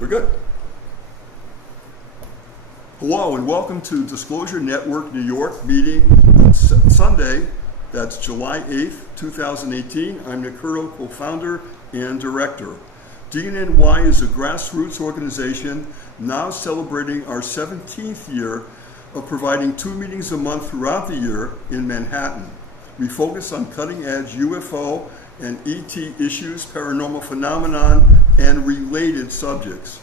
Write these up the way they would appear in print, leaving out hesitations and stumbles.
We're good. Hello and welcome to Disclosure Network New York meeting on Sunday, that's July 8th, 2018. I'm Nick Hurlo, co-founder and director. dnny is a grassroots organization now celebrating our 17th year of providing 2 meetings a month throughout the year in Manhattan. We focus on cutting-edge UFO and ET issues, paranormal phenomenon, and related subjects.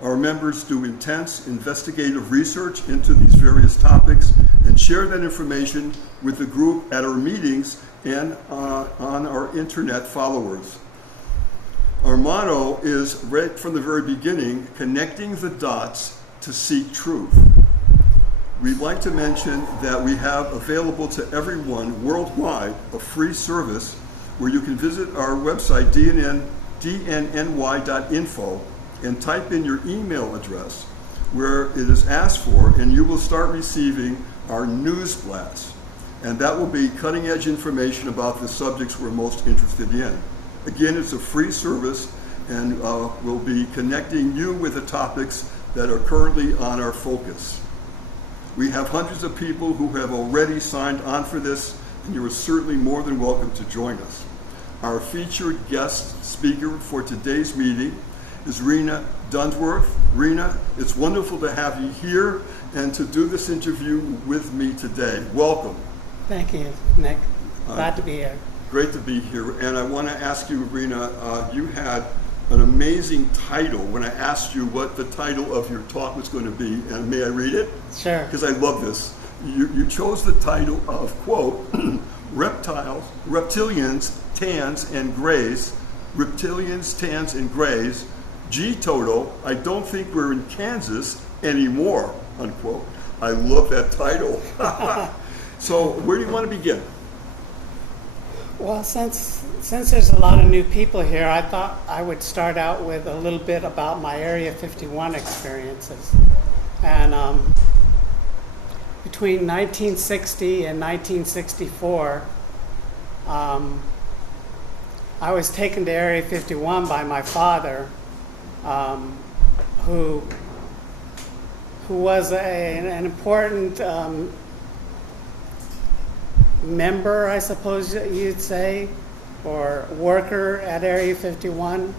Our members do intense investigative research into these various topics and share that information with the group at our meetings and on our internet followers. Our motto is, right from the very beginning, connecting the dots to seek truth. We'd like to mention that we have available to everyone worldwide a free service where you can visit our website, dnny.info, and type in your email address where it is asked for, and you will start receiving our news blasts. And that will be cutting edge information about the subjects we're most interested in. Again, it's a free service, and we'll be connecting you with the topics that are currently on our focus. We have hundreds of people who have already signed on for this, and you are certainly more than welcome to join us. Our featured guest speaker for today's meeting is Rena Dunsworth. Rena, it's wonderful to have you here and to do this interview with me today. Welcome. Thank you, Nick. Glad to be here. Great to be here. And I want to ask you, Rena, you had an amazing title when I asked you what the title of your talk was going to be. And may I read it? Sure. Because I love this. You chose the title of, quote, Reptilians, Tans, and Greys. Reptilians, Tans, and Greys. G Toto, I don't think we're in Kansas anymore, unquote. I love that title. So where do you want to begin? Well, since there's a lot of new people here, I thought I would start out with a little bit about my Area 51 experiences. And between 1960 and 1964, I was taken to Area 51 by my father, who was an important member, I suppose you'd say, or worker at Area 51.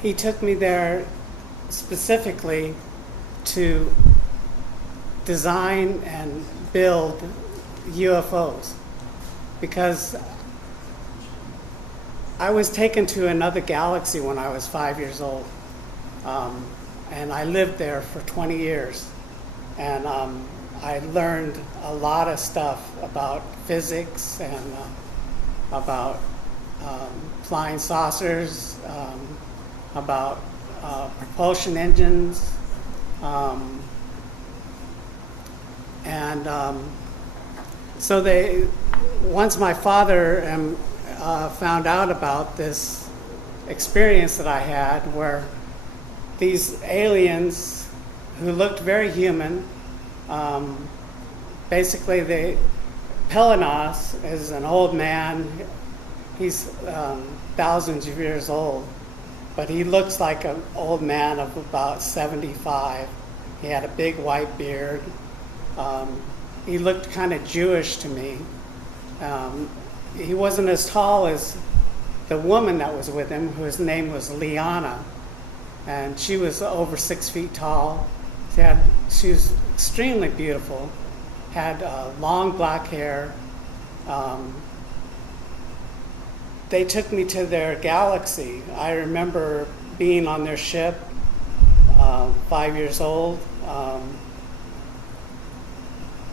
He took me there specifically to design and build UFOs, because I was taken to another galaxy when I was 5 years old, and I lived there for 20 years, and I learned a lot of stuff about physics and about flying saucers, about propulsion engines, so once my father found out about this experience that I had, where these aliens who looked very human, basically Pelenos is an old man. He's thousands of years old, but he looks like an old man of about 75. He had a big white beard. He looked kind of Jewish to me. He wasn't as tall as the woman that was with him, whose name was Liana, and she was over 6 feet tall. She was extremely beautiful, had long black hair. They took me to their galaxy. I remember being on their ship, 5 years old,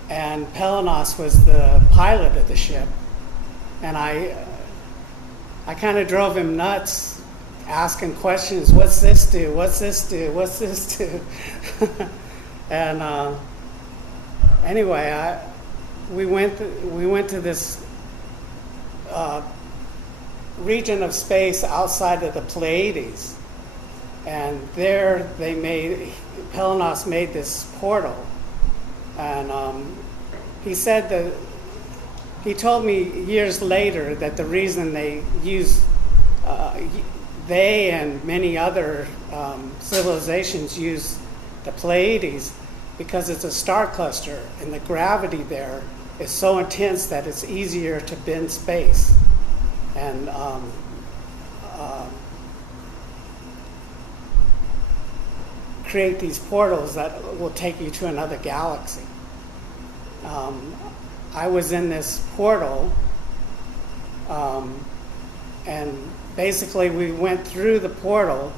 and Pelenos was the pilot of the ship. And I kind of drove him nuts, asking questions. What's this do? What's this do? What's this do? And anyway, we went to this region of space outside of the Pleiades, and there Pelenos made this portal, and he said that. He told me years later that the reason they use they and many other civilizations use the Pleiades because it's a star cluster, and the gravity there is so intense that it's easier to bend space and create these portals that will take you to another galaxy. I was in this portal, and basically we went through the portal,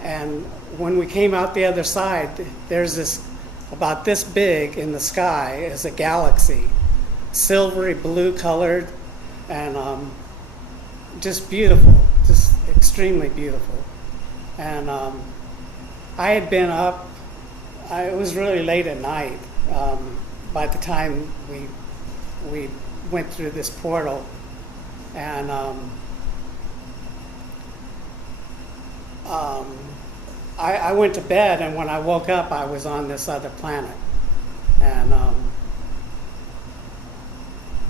and when we came out the other side, there's this, about this big in the sky is a galaxy, silvery blue colored, and just beautiful, just extremely beautiful. And I had been up, it was really late at night by the time we went through this portal, and I went to bed, and when I woke up, I was on this other planet. And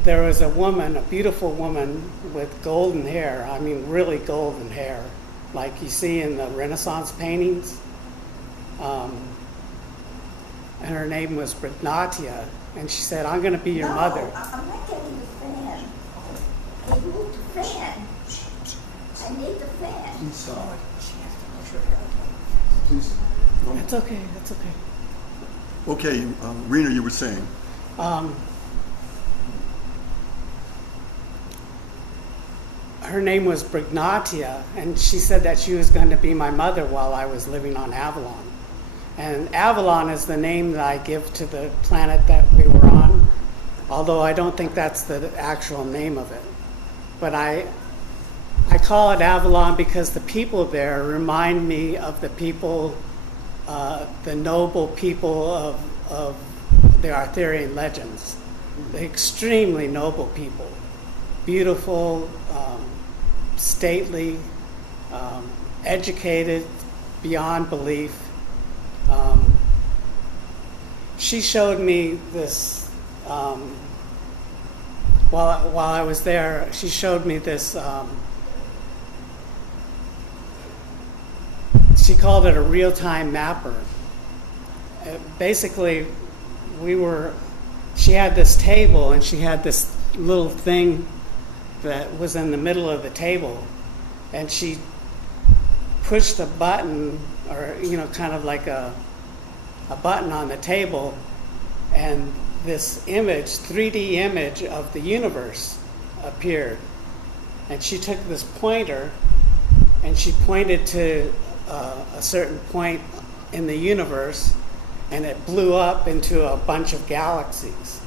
there was a woman, a beautiful woman with golden hair, I mean really golden hair, like you see in the Renaissance paintings. And her name was Brignatia, and she said, "I'm going to be your mother." I'm not getting the fan. They moved the fan. I need the fan. Please stop. She has to push her hair. Please. No. It's okay, it's okay. Okay, Rena, you were saying. Her name was Brignatia, and she said that she was going to be my mother while I was living on Avalon. And Avalon is the name that I give to the planet that we were on, although I don't think that's the actual name of it. But I call it Avalon because the people there remind me of the people, the noble people of the Arthurian legends. The extremely noble people, beautiful, stately, educated beyond belief. She showed me this, while I was there, she showed me this, she called it a real-time mapper. Basically, she had this table, and she had this little thing that was in the middle of the table, and she pushed a button, or kind of like a button on the table, and this image, 3D image of the universe appeared. And she took this pointer and she pointed to a certain point in the universe, and it blew up into a bunch of galaxies.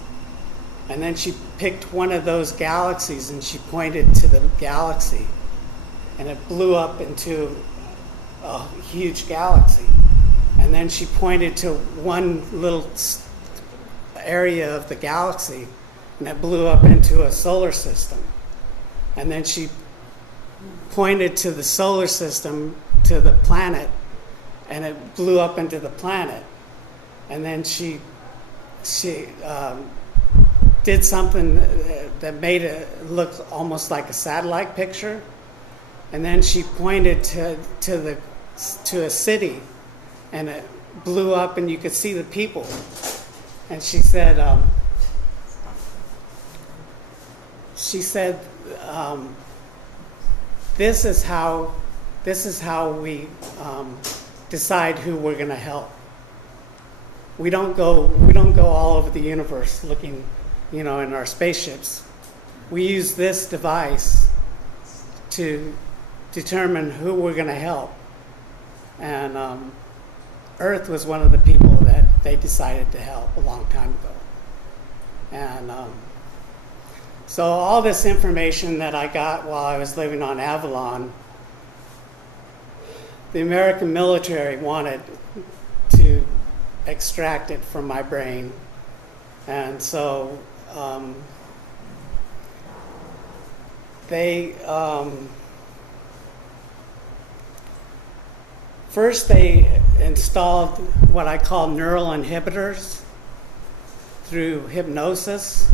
And then she picked one of those galaxies and she pointed to the galaxy, and it blew up into a huge galaxy. And then she pointed to one little area of the galaxy, and it blew up into a solar system. And then she pointed to the solar system, to the planet, and it blew up into the planet. And then she did something that made it look almost like a satellite picture. And then she pointed to a city, and it blew up, and you could see the people. And she said, this is how we decide who we're going to help. We don't go all over the universe looking, in our spaceships. We use this device to determine who we're going to help. And Earth was one of the people that they decided to help a long time ago. And so all this information that I got while I was living on Avalon, the American military wanted to extract it from my brain. And so first they installed what I call neural inhibitors through hypnosis.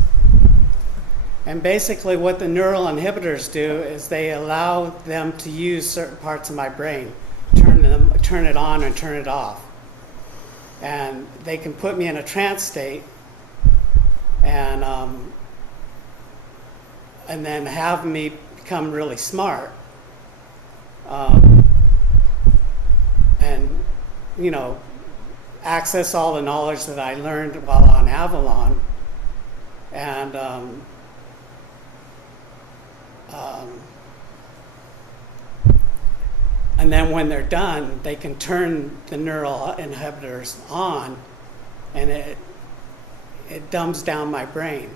And basically what the neural inhibitors do is they allow them to use certain parts of my brain, turn it on and turn it off. And they can put me in a trance state and then have me become really smart. And, you know, access all the knowledge that I learned while on Avalon. And then when they're done, they can turn the neural inhibitors on, and it dumbs down my brain.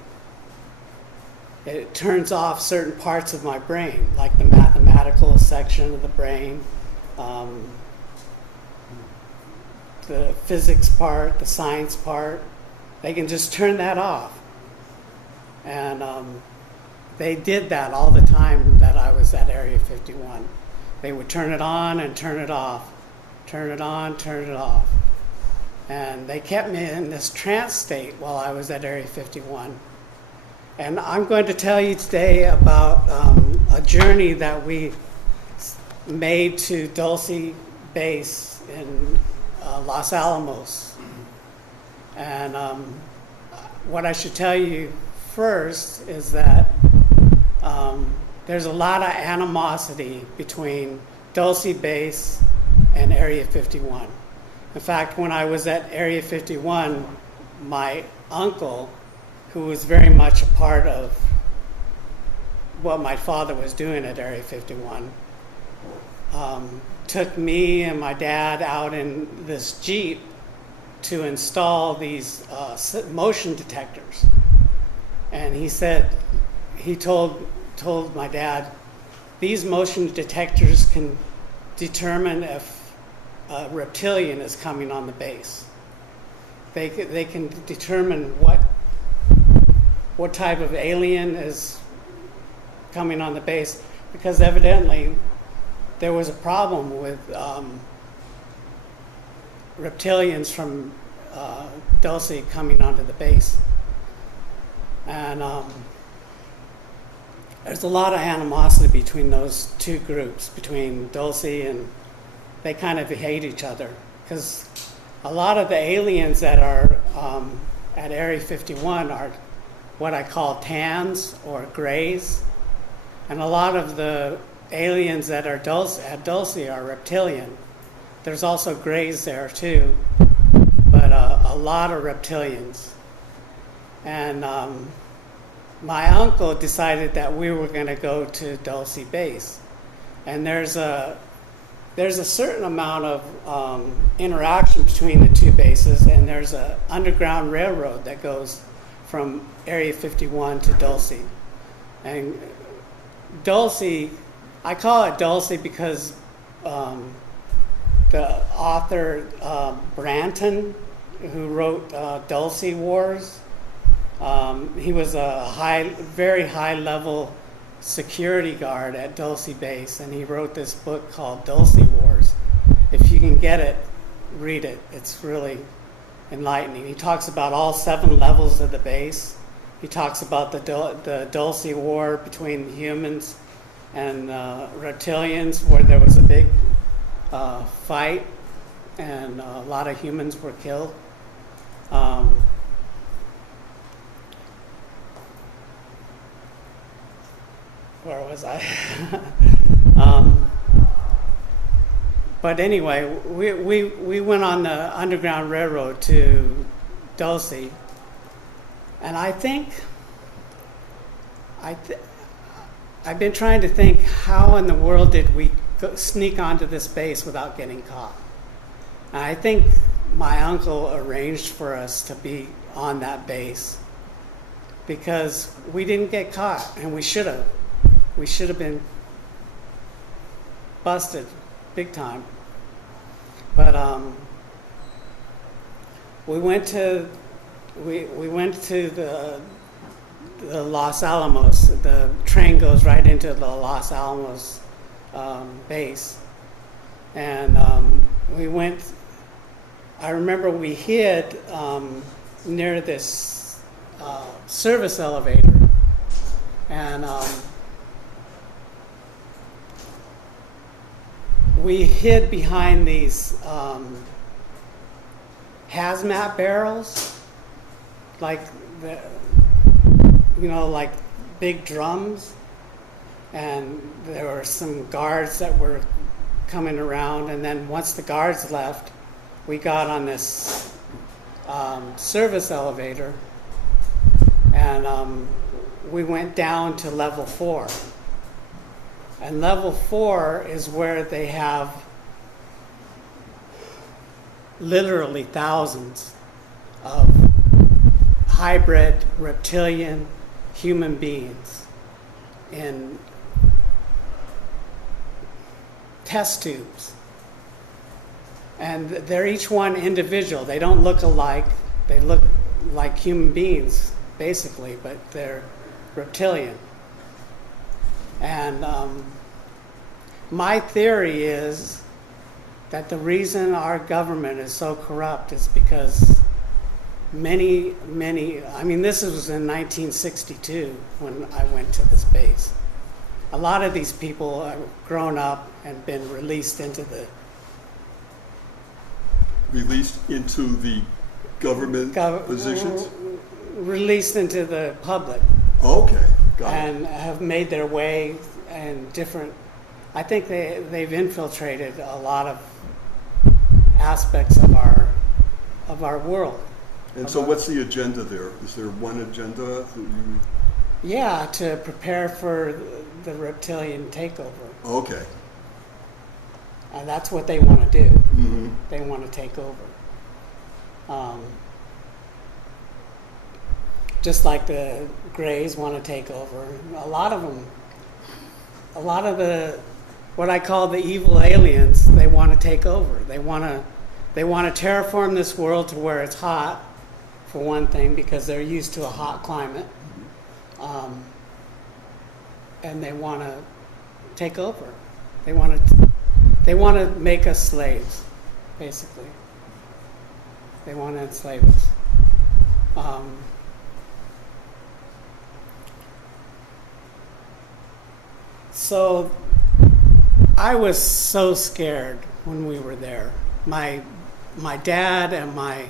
It turns off certain parts of my brain, like the mathematical section of the brain, the physics part, the science part. They can just turn that off. And they did that all the time that I was at Area 51. They would turn it on and turn it off, turn it on, turn it off. And they kept me in this trance state while I was at Area 51. And I'm going to tell you today about a journey that we made to Dulce Base in Los Alamos. And what I should tell you first is that there's a lot of animosity between Dulce Base and Area 51. In fact, when I was at Area 51, my uncle, who was very much a part of what my father was doing at Area 51, took me and my dad out in this Jeep to install these motion detectors. And he said, he told my dad, these motion detectors can determine if a reptilian is coming on the base. They can determine what type of alien is coming on the base, because evidently there was a problem with reptilians from Dulce coming onto the base. And there's a lot of animosity between those two groups, between Dulce and they kind of hate each other, because a lot of the aliens that are at Area 51 are what I call tans or grays, and a lot of the aliens that are at Dulce are reptilian. There's also grays there too, but a lot of reptilians. And my uncle decided that we were going to go to Dulce Base, and there's a certain amount of interaction between the two bases, and there's an underground railroad that goes from Area 51 to Dulce. And Dulce, I call it Dulce because the author Branton, who wrote Dulce Wars, he was a very high-level security guard at Dulce Base, and he wrote this book called Dulce Wars. If you can get it, read it. It's really enlightening. He talks about all 7 levels of the base. He talks about the Dulce War between humans and reptilians, where there was a big fight and a lot of humans were killed. Where was I? But anyway, we went on the Underground Railroad to Dulce, and I've been trying to think, how in the world did we sneak onto this base without getting caught? And I think my uncle arranged for us to be on that base because we didn't get caught, and we should have. We should have been busted big time. But we went to the Los Alamos. The train goes right into the Los Alamos base, and we went. I remember we hid near this service elevator, And we hid behind these hazmat barrels, like like big drums. And there were some guards that were coming around. And then once the guards left, we got on this service elevator, and we went down to level 4. And level 4 is where they have literally thousands of hybrid reptilian human beings in test tubes. And they're each one individual. They don't look alike. They look like human beings, basically, but they're reptilian. And my theory is that the reason our government is so corrupt is because many, this was in 1962 when I went to this base. A lot of these people have grown up and been released into the government positions? Released into the public. Okay, got it. And have made their way in different, I think they've infiltrated a lot of aspects of our world. And so what's the agenda there? Is there one agenda that you... Yeah, to prepare for the reptilian takeover. Okay. And that's what they want to do. Mm-hmm. They want to take over. Just like the Greys want to take over. A lot of the, what I call the evil aliens, they want to take over. They want to terraform this world to where it's hot, for one thing, because they're used to a hot climate. And they want to take over. They want to make us slaves, basically. They want to enslave us. So I was so scared when we were there. My dad and my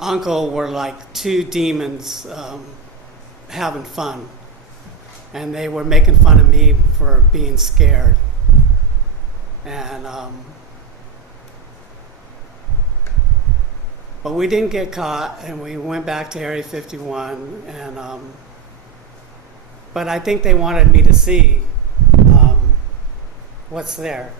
uncle were like two demons having fun. And they were making fun of me for being scared. And but we didn't get caught, and we went back to Area 51. And but I think they wanted me to see what's there.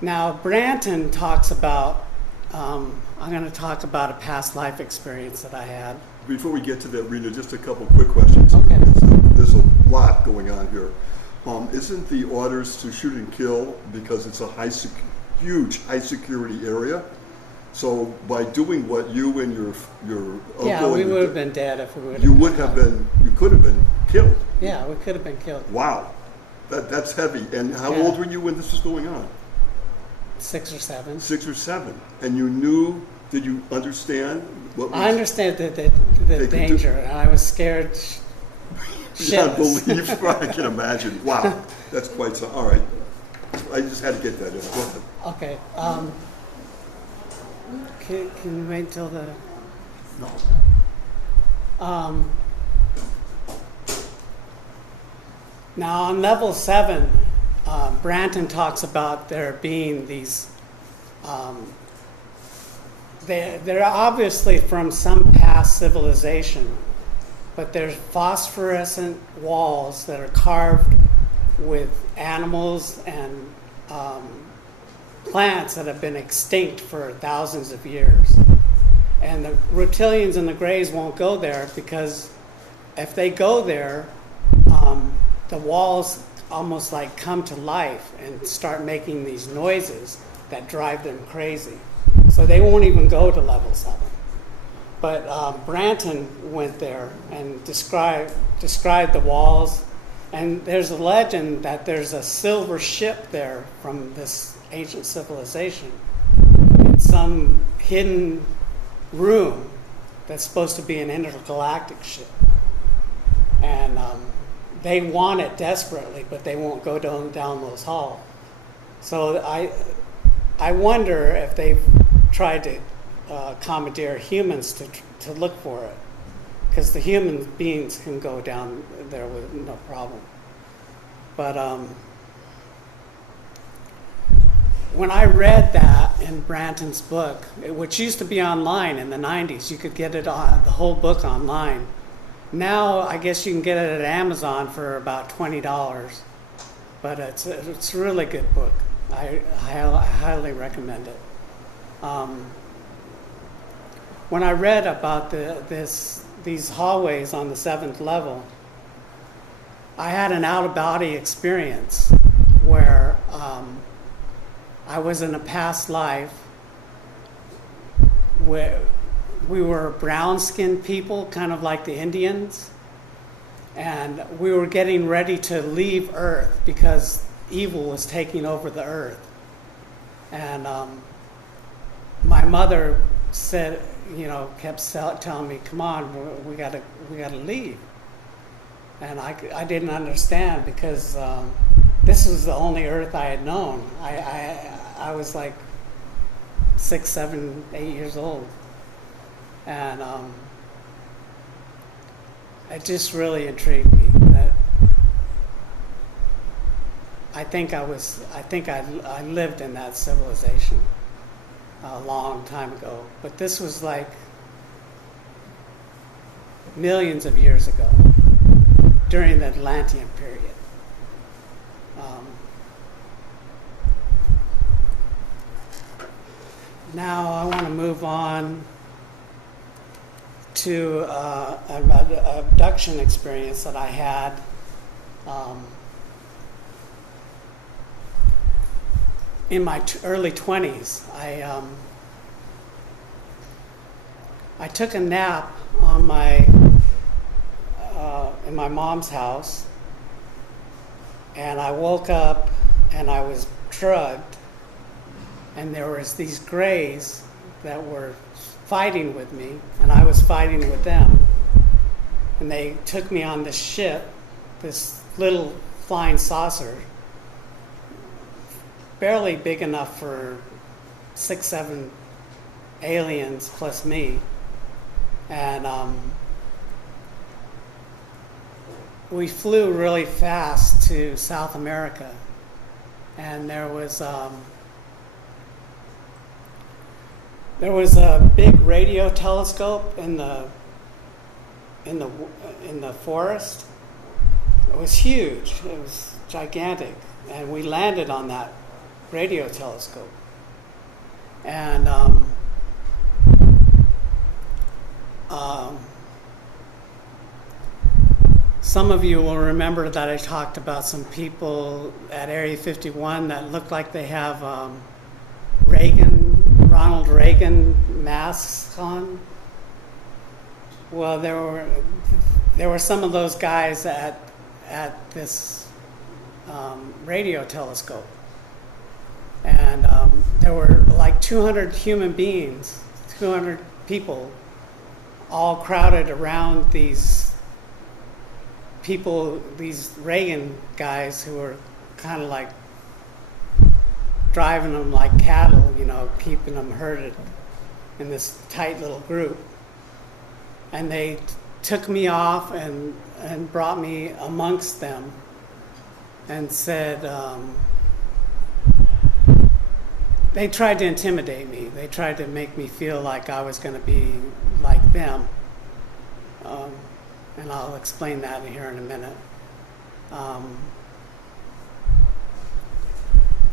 Now, Branton talks about. I'm going to talk about a past life experience that I had. Before we get to that, Rena, just a couple quick questions. Okay. There's a lot going on here. Isn't the orders to shoot and kill because it's a huge high security area? So by doing what you and your uncle we would have been dead if we would. You could have been killed. Yeah, we could have been killed. Wow, that's heavy. And how old were you when this was going on? 6 or 7. 6 or 7, and you knew? Did you understand what? I understand the danger, and I was scared. Beyond belief, I can imagine. Wow, that's quite so. All right, I just had to get that in. Go ahead. Okay. Can you wait till the? No. Now on level 7, Branton talks about there being these. They're obviously from some past civilization. But there's phosphorescent walls that are carved with animals and plants that have been extinct for thousands of years. And the reptilians and the Greys won't go there because if they go there, the walls almost like come to life and start making these noises that drive them crazy. So they won't even go to level 7. But Branton went there and described the walls. And there's a legend that there's a silver ship there from this ancient civilization in some hidden room that's supposed to be an intergalactic ship. And they want it desperately, but they won't go down those halls. So I wonder if they've tried to commandeer humans to look for it, because the human beings can go down there with no problem. But when I read that in Branton's book, which used to be online in the 90s, you could get it on the whole book online. Now I guess you can get it at Amazon for about $20, but it's a really good book. I highly recommend it. When I read about these hallways on the 7th level, I had an out-of-body experience where I was in a past life where we were brown-skinned people, kind of like the Indians, and we were getting ready to leave Earth because evil was taking over the Earth. And my mother said, kept telling me, "Come on, we gotta leave." And I didn't understand, because this was the only Earth I had known. I was like 6, 7, 8 years old, and it just really intrigued me. That I think I lived in that civilization a long time ago, but this was like millions of years ago, during the Atlantean period. Now I want to move on to an abduction experience that I had in my early 20s. I took a nap on in my mom's house, and I woke up and I was drugged, and there was these grays that were fighting with me, and I was fighting with them, and they took me on this ship, this little flying saucer, barely big enough for 6, 7 aliens plus me, and we flew really fast to South America, and there was a big radio telescope in the forest. It was huge. It was gigantic, and we landed on that radio telescope. And some of you will remember that I talked about some people at Area 51 that look like they have Ronald Reagan masks on. Well, there were some of those guys at this radio telescope, and there were like 200 human beings, 200 people, all crowded around these people, these Reagan guys, who were kind of like driving them like cattle, keeping them herded in this tight little group. And they took me off and brought me amongst them and said, they tried to intimidate me. They tried to make me feel like I was going to be like them. And I'll explain that here in a minute.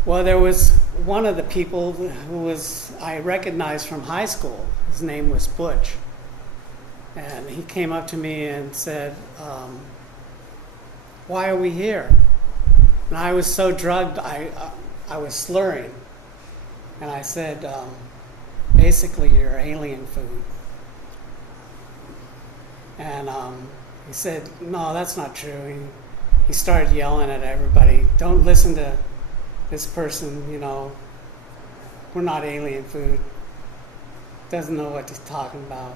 Well, there was one of the people who I recognized from high school. His name was Butch. And he came up to me and said, "Why are we here?" And I was so drugged, I was slurring. And I said, "Basically, you're alien food." And he said, "No, that's not true." He started yelling at everybody, "Don't listen to this person, we're not alien food. Doesn't know what he's talking about."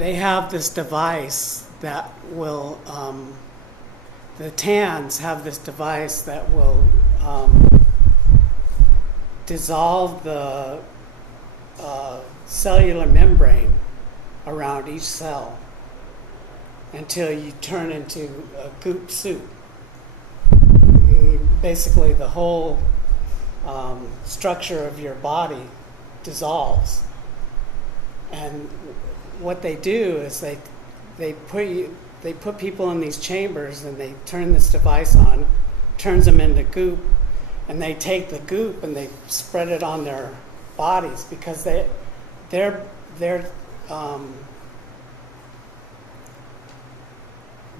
they have this device that will, the TANs have this device that will dissolve the cellular membrane around each cell until you turn into a goop soup. Basically, the whole structure of your body dissolves. And what they do is they put people in these chambers, and they turn this device on, turns them into goop, and they take the goop and they spread it on their bodies, because their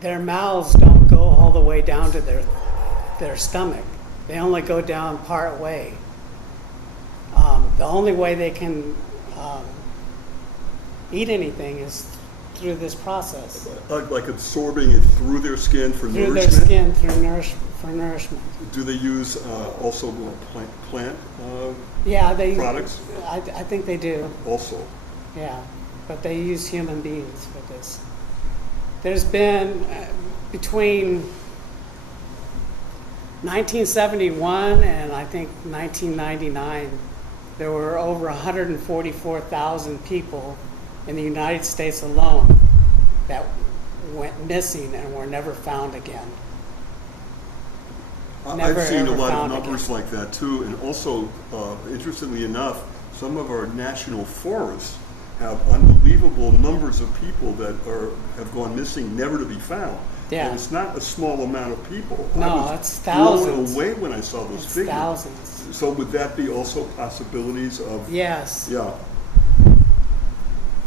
mouths don't go all the way down to their stomach. They only go down part way. The only way they can eat anything is through this process. Like absorbing it through their skin for through nourishment? Through their skin, for nourishment. Do they use also plant products? I think they do. Also. Yeah, but they use human beings for this. There's been, between 1971 and I think 1999, there were over 144,000 people in the United States alone that went missing and were never found again. I've seen a lot of numbers like that too, and also, interestingly enough, some of our national forests have unbelievable numbers of people that have gone missing, never to be found. Yeah. And it's not a small amount of people. No, it's thousands. Blown away when I saw those figures. Thousands. So would that be also possibilities of? Yes. Yeah.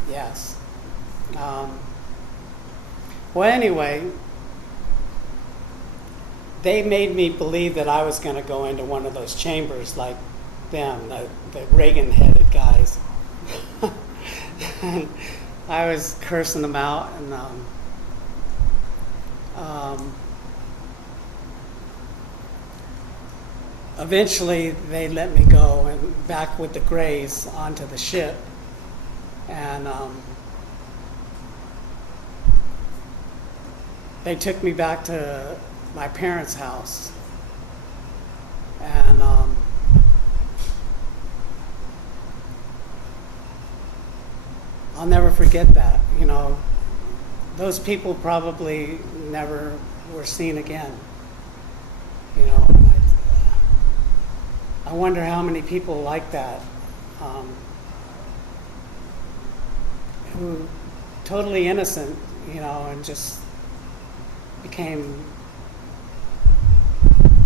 Yes. Well, anyway, they made me believe that I was going to go into one of those chambers like them, the Reagan-headed guys. And I was cursing them out, and eventually they let me go and back with the Greys onto the ship, and they took me back to my parents' house, and I'll never forget that. You know, those people probably never were seen again. You know, and I wonder how many people like that, who totally innocent, you know, and just became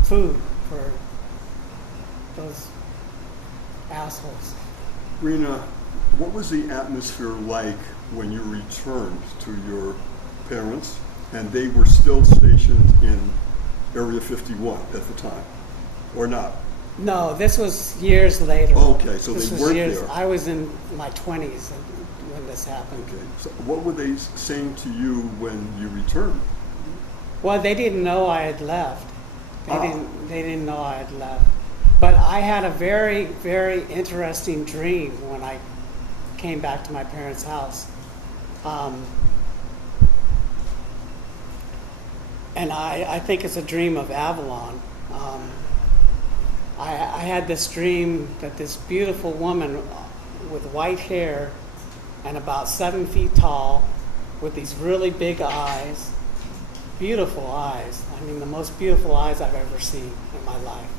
food for those assholes. Rena, what was the atmosphere like when you returned to your parents and they were still stationed in Area 51 at the time, or not? No, this was years later. Okay, so they weren't there. I was in my 20s when this happened. Okay, so what were they saying to you when you returned? Well, they didn't know I had left. They didn't know I had left. But I had a very, very interesting dream when I came back to my parents' house. And I think it's a dream of Avalon. I had this dream that this beautiful woman with white hair and about 7 feet tall, with these really big eyes, beautiful eyes. I mean, the most beautiful eyes I've ever seen in my life.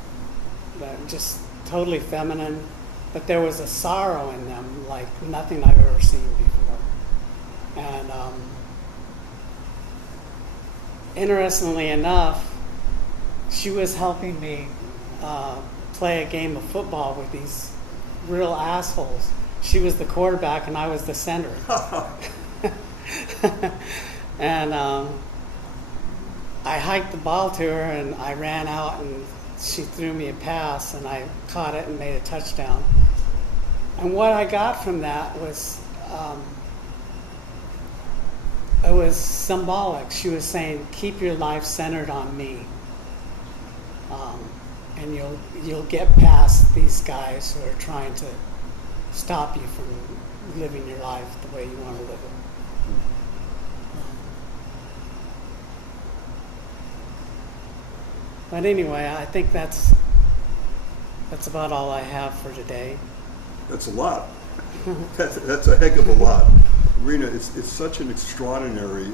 They're just totally feminine, but there was a sorrow in them like nothing I've ever seen before. And interestingly enough, she was helping me play a game of football with these real assholes. She was the quarterback and I was the center. And I hiked the ball to her and I ran out and she threw me a pass and I caught it and made a touchdown. And what I got from that was, it was symbolic. She was saying, keep your life centered on me. And you'll get past these guys who are trying to stop you from living your life the way you want to live it. But anyway, I think that's about all I have for today. That's a lot. That's a heck of a lot. Rena, it's such an extraordinary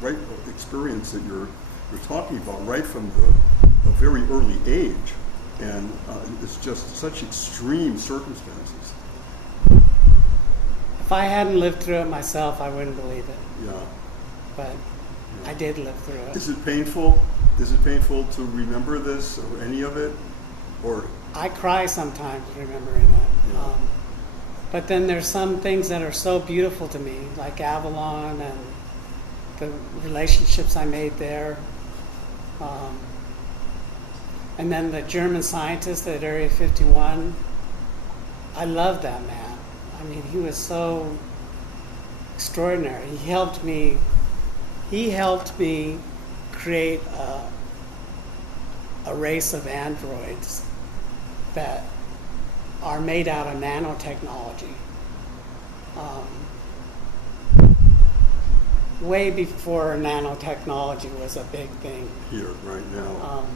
right experience that you're talking about right from a very early age, and it's just such extreme circumstances. If I hadn't lived through it myself, I wouldn't believe it. Yeah. But I did live through it. Is it painful? Is it painful to remember this or any of it? Or I cry sometimes remembering it. Yeah. But then there's some things that are so beautiful to me, like Avalon and the relationships I made there. And then the German scientist at Area 51, I love that man. I mean, he was so extraordinary. He helped me create a race of androids that are made out of nanotechnology. Way before nanotechnology was a big thing. here, right now.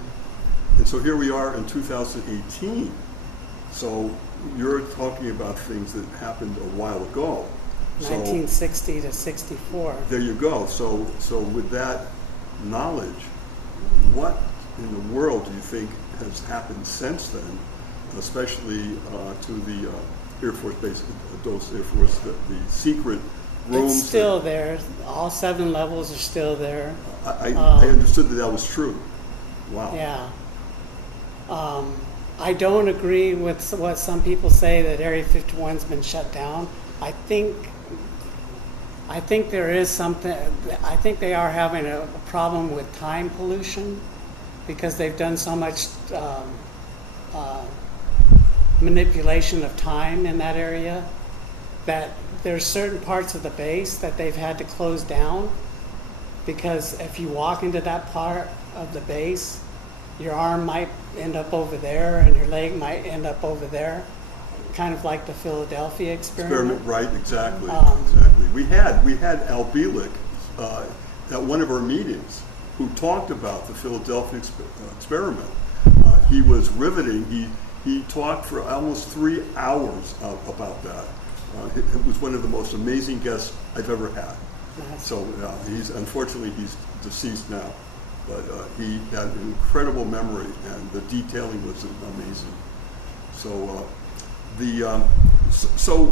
And so here we are in 2018. So you're talking about things that happened a while ago. So 1960 to 64. there you go. So with that knowledge, what in the world do you think has happened since then, especially to the Air Force Base, Dose Air Force, the secret rooms? It's still there. All 7 levels are still there. I understood that was true. Wow. Yeah. I don't agree with what some people say that Area 51's been shut down. I think there is something. I think they are having a problem with time pollution because they've done so much manipulation of time in that area that there's certain parts of the base that they've had to close down because if you walk into that part of the base, your arm might end up over there and your leg might end up over there, kind of like the Philadelphia experiment. Right, exactly. Um, Exactly. We had Al Bielek at one of our meetings who talked about the Philadelphia experiment. He was riveting. He talked for almost 3 hours about that. It was one of the most amazing guests I've ever had. Nice. So unfortunately he's deceased now, but he had an incredible memory and the detailing was amazing. So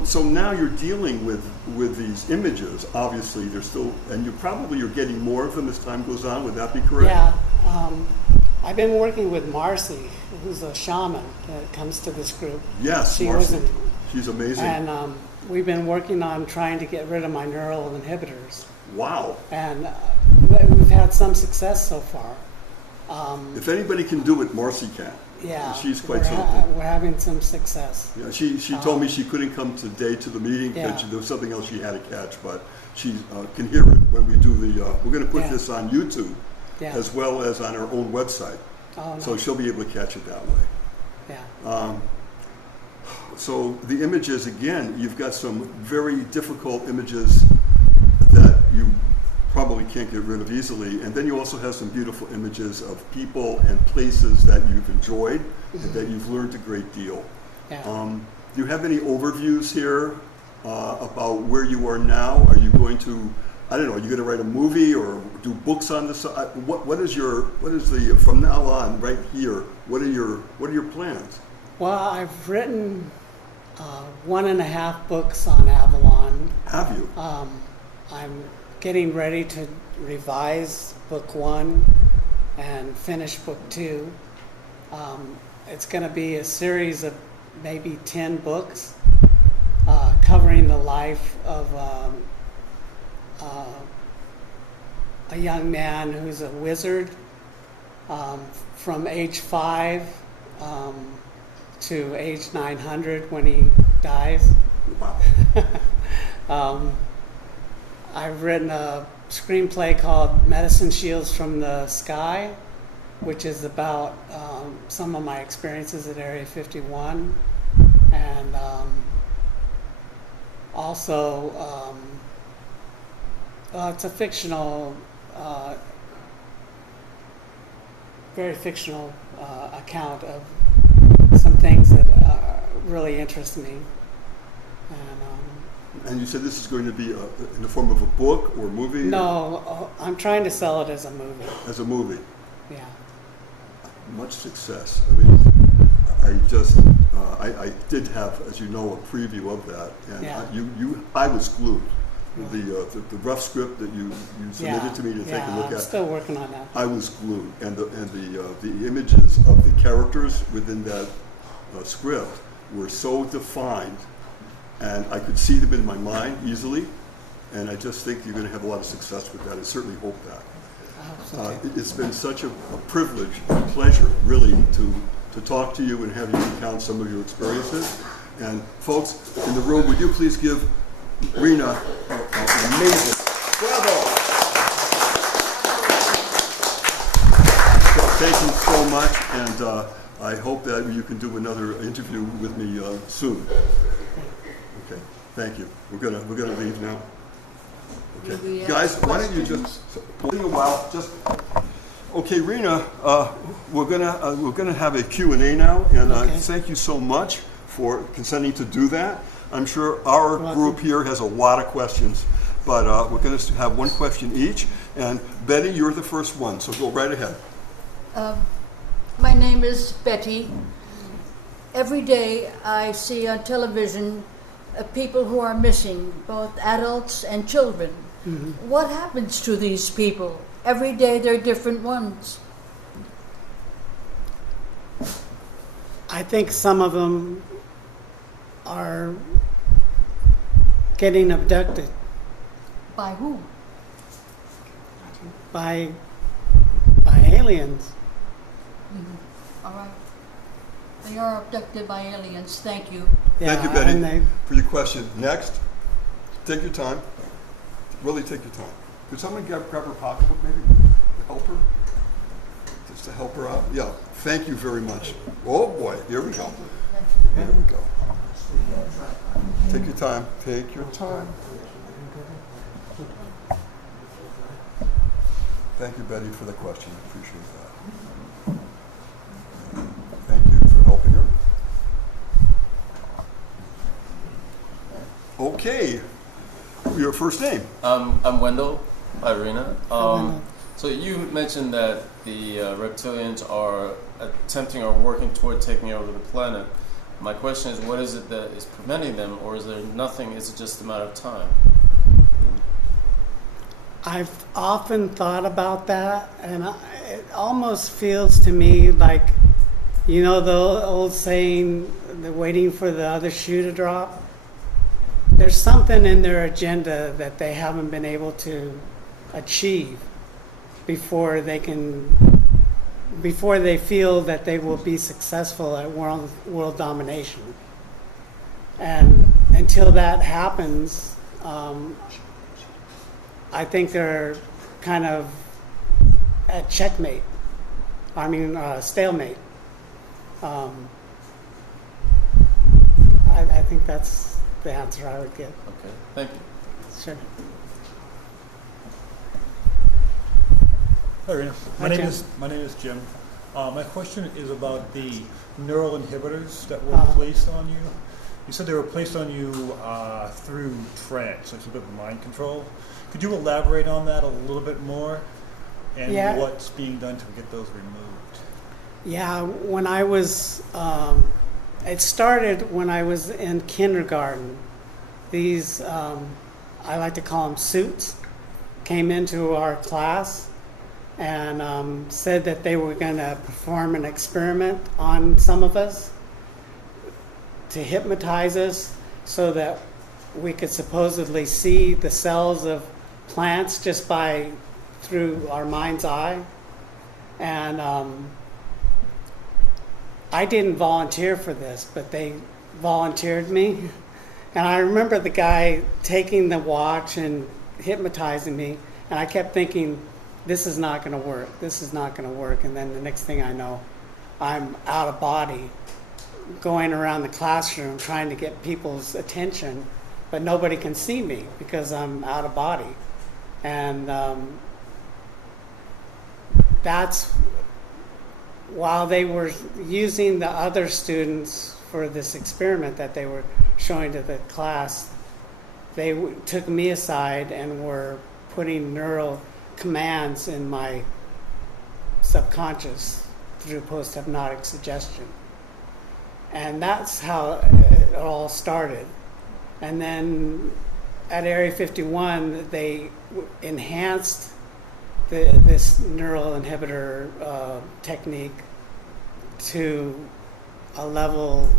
so now you're dealing with these images. Obviously, they're still, and you're getting more of them as time goes on. Would that be correct? Yeah. I've been working with Marcy, who's a shaman that comes to this group. Yes, She Marcy. wasn't- She's amazing. And we've been working on trying to get rid of my neural inhibitors. Wow. And we've had some success so far. If anybody can do it, Marcy can. Yeah. She's quite we're something. we're having some success. Yeah, she told me she couldn't come today to the meeting Yeah. because there was something else she had to catch, but she can hear it when we do the. We're going to put Yeah. this on YouTube Yeah. as well as on our own website, Oh, so no. she'll be able to catch it that way. Yeah. So the images, again, you've got some very difficult images that you probably can't get rid of easily. And then you also have some beautiful images of people and places that you've enjoyed and that you've learned a great deal. Yeah. Do you have any overviews here about where you are now? Are you going to, I don't know, are you going to write a movie or do books on this? What is the, from now on, right here, what are your plans? Well, I've written 1.5 books on Avalon. Have you? I'm getting ready to revise book 1 and finish book 2. It's going to be a series of maybe 10 books covering the life of a young man who's a wizard from age 5 to age 900 when he dies. Wow. I've written a screenplay called Medicine Shields from the Sky, which is about some of my experiences at Area 51. And also It's a fictional, very fictional account of some things that really interest me. And you said this is going to be in the form of a book or movie? No, I'm trying to sell it as a movie. As a movie? Yeah. Much success. I mean, I did have, as you know, a preview of that, and Yeah. I was glued. The rough script that you submitted to me to take a look I'm at. still working on that. I was glued, and the images of the characters within that script were so defined, and I could see them in my mind easily. And I just think you're going to have a lot of success with that. I certainly hope that. It's been such a privilege and pleasure, really, to talk to you and have you recount some of your experiences. And folks in the room, would you please give Rena an amazing bravo! So thank you so much, and I hope that you can do another interview with me soon. Okay, thank you. We're gonna leave now. Okay, guys, why don't you just wait a while? Okay, Rena, we're gonna have a Q&A now, and thank you so much for consenting to do that. I'm sure our group here has a lot of questions, but we're going to have one question each. And Betty, you're the first one, so go right ahead. My name is Betty. Every day I see on television people who are missing, both adults and children. Mm-hmm. What happens to these people? Every day they're different ones. I think some of them are getting abducted. By who? By aliens. Mm-hmm. All right. They are abducted by aliens. Thank you. Yeah, thank you, Betty, for your question. Next, take your time. Really take your time. Could someone grab her pocketbook, maybe? Help her? Just to help her out? Yeah. Thank you very much. Oh, boy. Here we go. Here we go. Take your time. Take your time. Thank you, Betty, for the question. I appreciate that. Thank you for helping her. Okay. Your first name? I'm Wendell. Hi, Rena. So you mentioned that the reptilians are attempting or working toward taking over the planet. My question is, what is it that is preventing them, or is there nothing? Is it just a matter of time? I've often thought about that, and it almost feels to me like, you know, the old saying, they're waiting for the other shoe to drop. There's something in their agenda that they haven't been able to achieve before they feel that they will be successful at world domination. And until that happens, I think they're kind of at checkmate. Stalemate. I think that's the answer I would give. Okay, thank you. Sure. Hi, Rena. Hi, My name is Jim. My question is about the neural inhibitors that were placed on you. You said they were placed on you through trance, so it's a bit of mind control. Could you elaborate on that a little bit more, and what's being done to get those removed? Yeah, when I was, it started when I was in kindergarten. These, I like to call them suits, came into our class and said that they were going to perform an experiment on some of us to hypnotize us so that we could supposedly see the cells of plants just through our mind's eye. And I didn't volunteer for this, but they volunteered me. And I remember the guy taking the watch and hypnotizing me, and I kept thinking, this is not going to work. This is not going to work. And then the next thing I know, I'm out of body, going around the classroom trying to get people's attention, but nobody can see me because I'm out of body. And that's while they were using the other students for this experiment that they were showing to the class, they took me aside and were putting neural commands in my subconscious through post-hypnotic suggestion. And that's how it all started. And then at Area 51, they enhanced this neural inhibitor technique to a level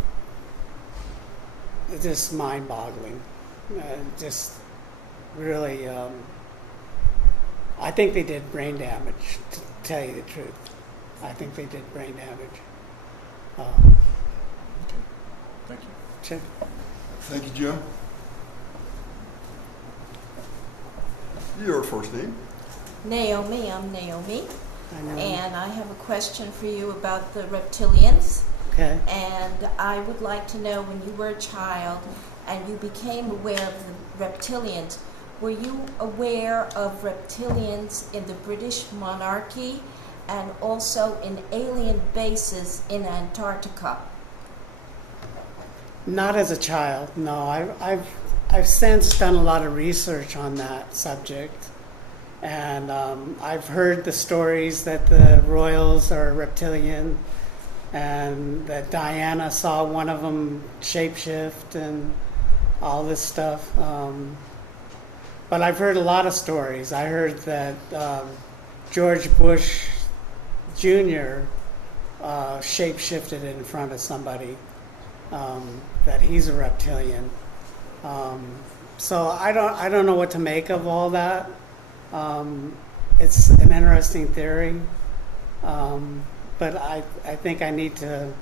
just mind-boggling. Just really, I think they did brain damage, to tell you the truth. I think they did brain damage. Thank you. Sure. Thank you, Jim. Your first name? Naomi, I'm Naomi, I know. and I have a question for you about the reptilians. Okay. And I would like to know, when you were a child and you became aware of the reptilians, were you aware of reptilians in the British monarchy and also in alien bases in Antarctica? Not as a child, no. I've since done a lot of research on that subject, and I've heard the stories that the royals are reptilian, and that Diana saw one of them shapeshift and all this stuff. But I've heard a lot of stories. I heard that George Bush Jr. Shapeshifted in front of somebody. That he's a reptilian. So I don't know what to make of all that. It's an interesting theory, but I think I need to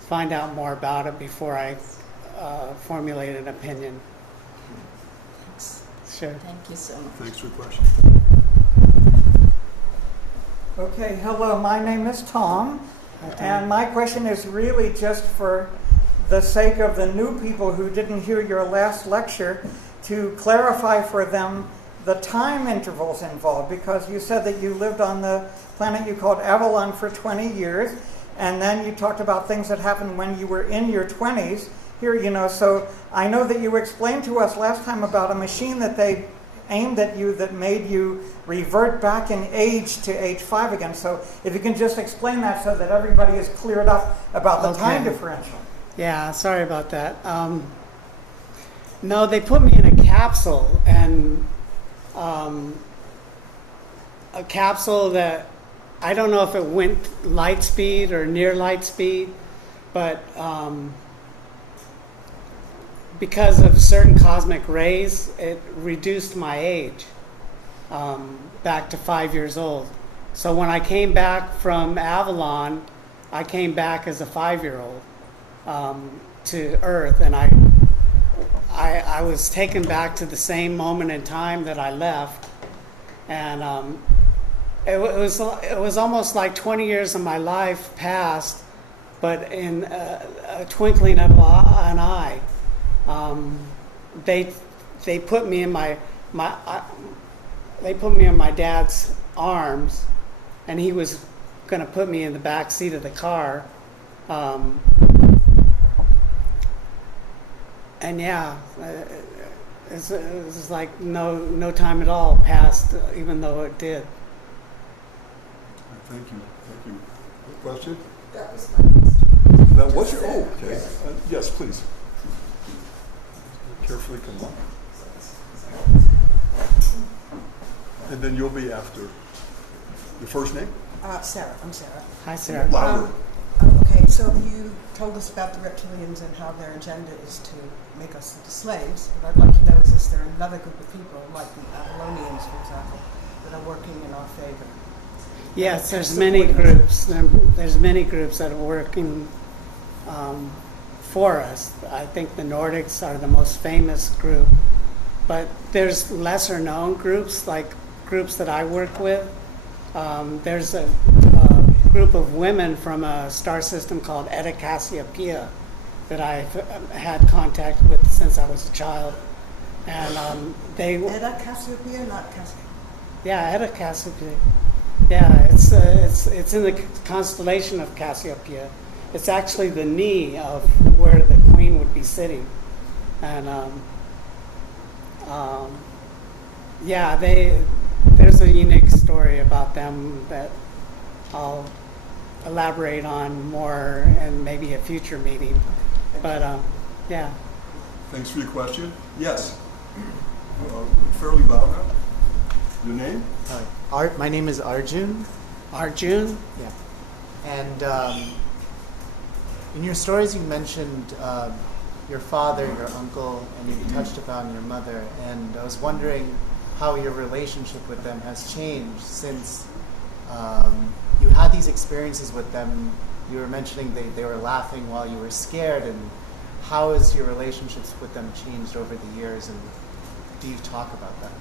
find out more about it before I formulate an opinion. Sure. Thank you so much. Thanks for the question. Okay, hello, my name is Tom, and my question is really just for the sake of the new people who didn't hear your last lecture, to clarify for them the time intervals involved, because you said that you lived on the planet you called Avalon for 20 years, and then you talked about things that happened when you were in your 20s. Here, so I know that you explained to us last time about a machine that they aimed at you that made you revert back in age to age 5 again. So if you can just explain that so that everybody is cleared up about the time differential. Yeah, sorry about that. No, they put me in a capsule, and a capsule that I don't know if it went light speed or near light speed, but because of certain cosmic rays, it reduced my age back to 5 years old. So when I came back from Avalon, I came back as a 5-year-old to Earth, and I was taken back to the same moment in time that I left, and it was almost like 20 years of my life passed, but in a twinkling of an eye. They put me in my dad's arms, and he was going to put me in the back seat of the car. And yeah, it was like no time at all passed, even though it did. Thank you. Question? That was my question. That was your, okay. Yes, please. Carefully come up. And then you'll be after. Your first name? Sarah. I'm Sarah. Hi, Sarah. Louder. Okay, so you told us about the reptilians and how their agenda is to make us into slaves. What I'd like to know is there another group of people, like the Avalonians, for example, that are working in our favor? Yes, there's many groups. There's many groups that are working for us. I think the Nordics are the most famous group, but there's lesser known groups, like groups that I work with. There's a group of women from a star system called Eta Cassiopeia that I've had contact with since I was a child. And they, Eta Cassiopeia, not Cassiopeia. yeah, Eta Cassiopeia. Yeah, it's in the constellation of Cassiopeia. It's actually the knee of where the queen would be sitting. And yeah, there's a unique story about them that I'll elaborate on more in maybe a future meeting. But yeah. Thanks for your question. Yes. Fairly loud now. Your name? Hi. My name is Arjun. Arjun? Yeah. And in your stories, you mentioned your father, your uncle, and you touched upon your mother. And I was wondering how your relationship with them has changed since you had these experiences with them. You were mentioning they were laughing while you were scared. And how has your relationships with them changed over the years? And do you talk about that?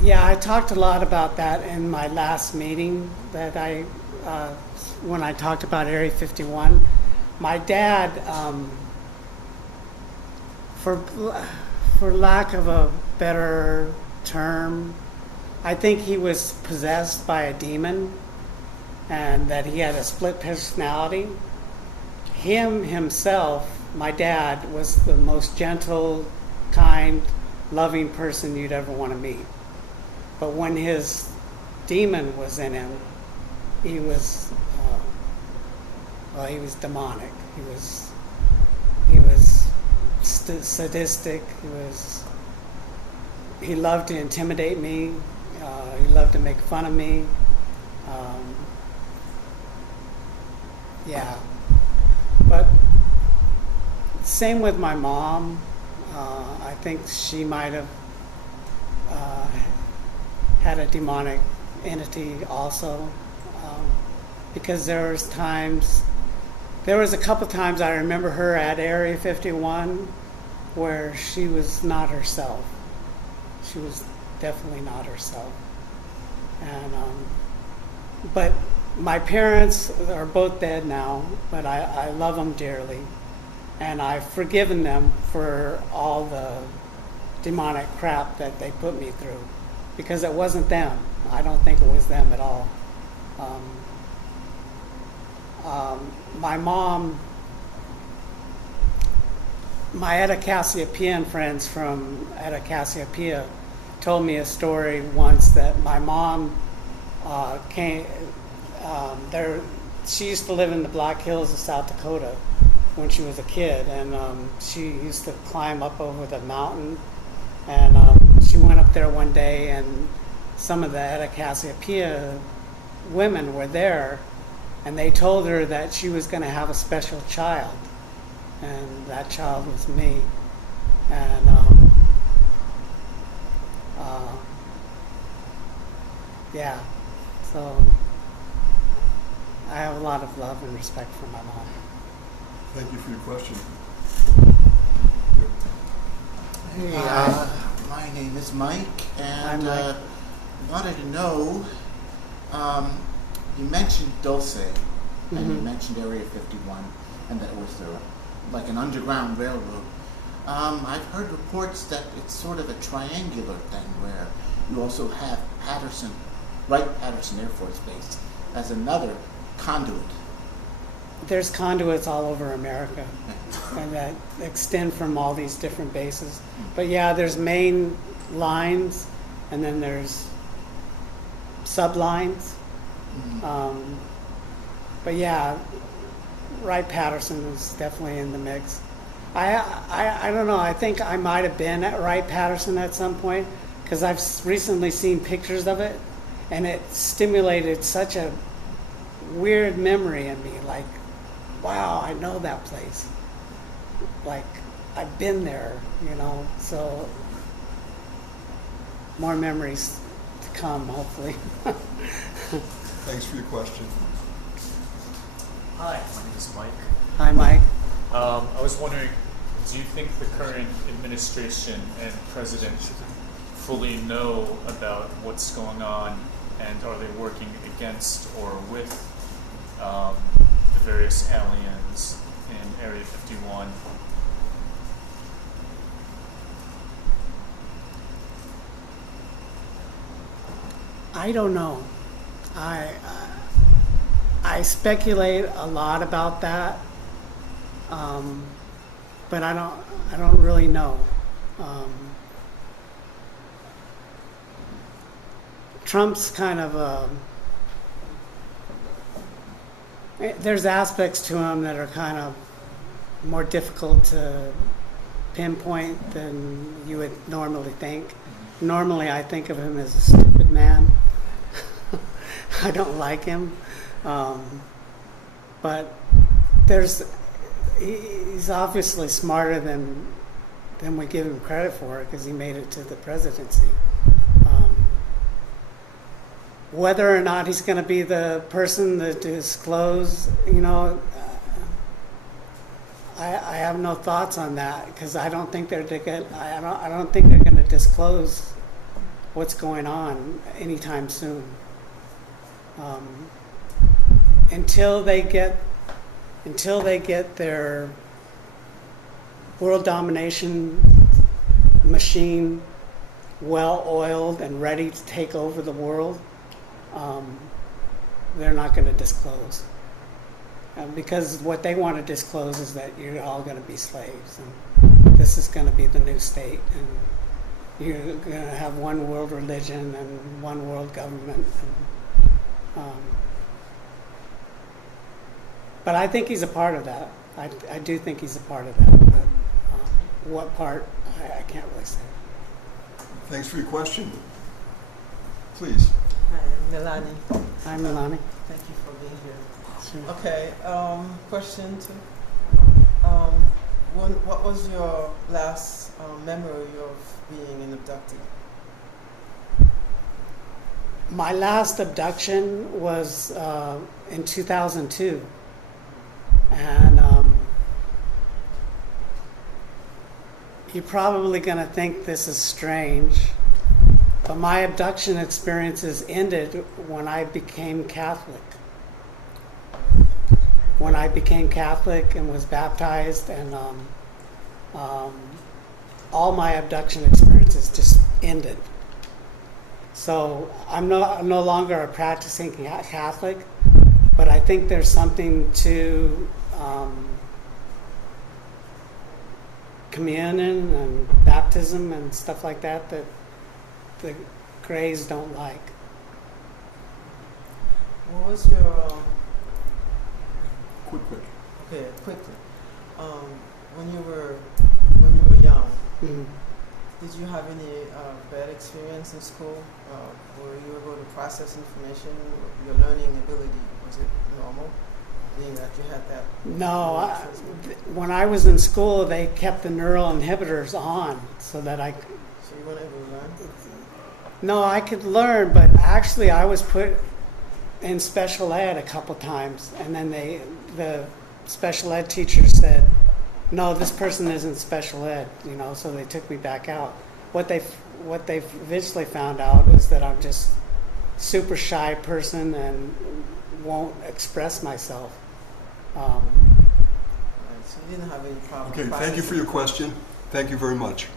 Yeah, I talked a lot about that in my last meeting that when I talked about Area 51. My dad, for lack of a better term, I think he was possessed by a demon and that he had a split personality. Himself, my dad, was the most gentle, kind, loving person you'd ever want to meet. But when his demon was in him, he was demonic. He was sadistic. He loved to intimidate me. He loved to make fun of me. Yeah. But same with my mom. I think she might have had a demonic entity also, because there was a couple times I remember her at Area 51 where she was not herself. She was definitely not herself. And but my parents are both dead now, but I love them dearly, and I've forgiven them for all the demonic crap that they put me through, because it wasn't them. I don't think it was them at all. My mom, my Eta Cassiopeian friends from Eta Cassiopeia told me a story once that my mom came there. She used to live in the Black Hills of South Dakota when she was a kid, and she used to climb up over the mountain. And she went up there one day, and some of the Eta Cassiopeia women were there, and they told her that she was going to have a special child, and that child was me. And yeah, so I have a lot of love and respect for my mom. Thank you for your question. Hey, my name is Mike, and Mike. wanted to know, you mentioned Dulce, and you mentioned Area 51, and that was like an underground railroad. I've heard reports that it's sort of a triangular thing where you also have Wright-Patterson Air Force Base as another conduit. There's conduits all over America and that extend from all these different bases. But yeah, there's main lines, and then there's sublines. But yeah, Wright-Patterson is definitely in the mix. I don't know. I think I might have been at Wright-Patterson at some point, because I've recently seen pictures of it, and it stimulated such a weird memory in me. Like, wow, I know that place. Like, I've been there, so more memories to come, hopefully. Thanks for your question. Hi, my name is Mike. Hi, Mike. I was wondering, do you think the current administration and president fully know about what's going on, and are they working against or with the various aliens in Area 51? I don't know. I speculate a lot about that, but I don't really know. Trump's kind of there's aspects to him that are kind of more difficult to pinpoint than you would normally think. Normally, I think of him as a stupid man. I don't like him, but he's obviously smarter than we give him credit for, because he made it to the presidency. Whether or not he's going to be the person to disclose, I have no thoughts on that, because I don't think they're I don't think they're going to disclose what's going on anytime soon. Until they get their world domination machine well oiled and ready to take over the world, they're not going to disclose. Because what they want to disclose is that you're all going to be slaves, and this is going to be the new state, and you're going to have one world religion and one world government. But I think he's a part of that. I do think he's a part of that. But what part, I can't really say. Thanks for your question. Please. Hi, I'm Milani. Hi, Milani. Thank you for being here. Sure. Okay, question 2. What was your last memory of being an abductee? My last abduction was in 2002. And you're probably going to think this is strange, but my abduction experiences ended when I became Catholic. When I became Catholic and was baptized, and all my abduction experiences just ended. So I'm no longer a practicing Catholic, but I think there's something to communion and baptism and stuff like that that the Greys don't like. What was your Quick. okay? Quickly, when you were young, did you have any bad experience in school? Were you able to process information? Your learning ability, was it normal? Being that you had that? No, when I was in school, they kept the neural inhibitors on so that I. So you weren't able to learn? No, I could learn, but actually I was put in special ed a couple times, and then the special ed teacher said, "No, this person isn't special ed," so they took me back out. What they eventually found out is that I'm just super shy person and won't express myself. Right, so you didn't have any problem. Okay, thank you for your question. Thank you very much.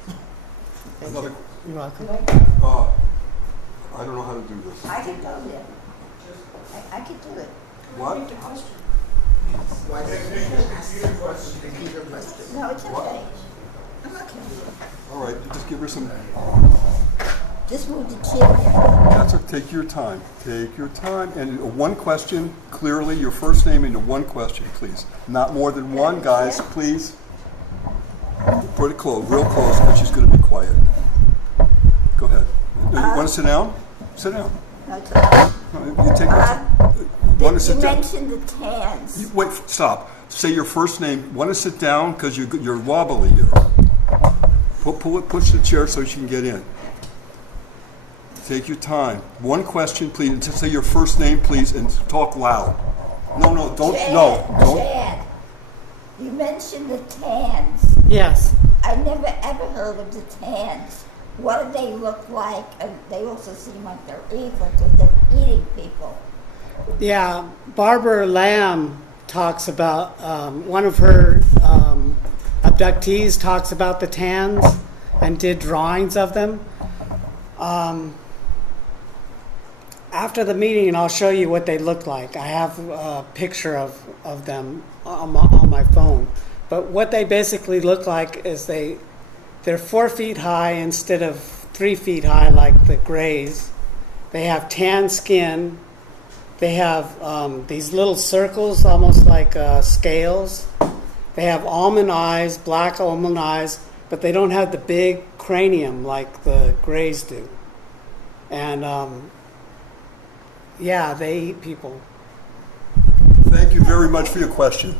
Another. You're welcome. I don't know how to do this. I can go there. I can do it. What? No, it's What? okay. I'm okay. All right, you just give her some. Just move the chair. That's okay. Take your time. Take your time. And one question, clearly, your first name into one question, please. Not more than one, guys, please. Put it close, real close, but she's going to be quiet. Go ahead. You want to sit down? Sit down. No, it's okay. You take want to sit You down? mentioned the tans. Wait, stop. Say your first name. Want to sit down because you're wobbly here. Push the chair so she can get in. Take your time. One question, please. And just say your first name, please, and talk loud. No, don't. Tan. You mentioned the tans. Yes. I never ever heard of the tans. What do they look like? And they also seem like they're evil because they're eating people. Yeah, Barbara Lamb talks about, one of her abductees talks about the tans and did drawings of them. after the meeting, I'll show you what they look like. I have a picture of them on my phone. But what they basically look like is they're 4 feet high instead of 3 feet high like the grays. They have tan skin. They have these little circles, almost like scales. They have almond eyes, black almond eyes, but they don't have the big cranium like the grays do. And yeah, they eat people. Thank you very much for your question.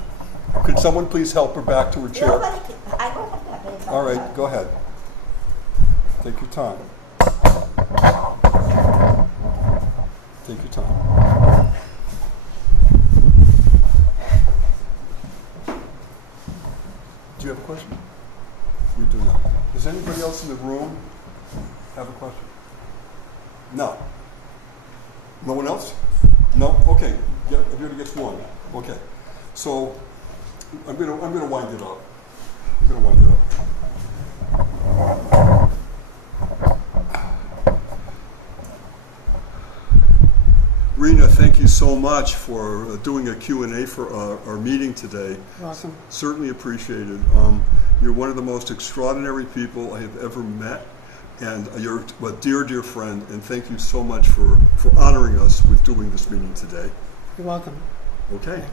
Could someone please help her back to her chair? Nobody can, I don't have that many. All right, go ahead. Take your time. Take your time. Do you have a question? You do not. Does anybody else in the room have a question? No. No one else? No? Okay. Yeah, everybody gets one. Okay. So I'm gonna wind it up. I'm gonna wind it up. Rena, thank you so much for doing a Q&A for our meeting today. Awesome. Certainly appreciated. You're one of the most extraordinary people I have ever met, and you're a dear, dear friend, and thank you so much for honoring us with doing this meeting today. You're welcome. Okay.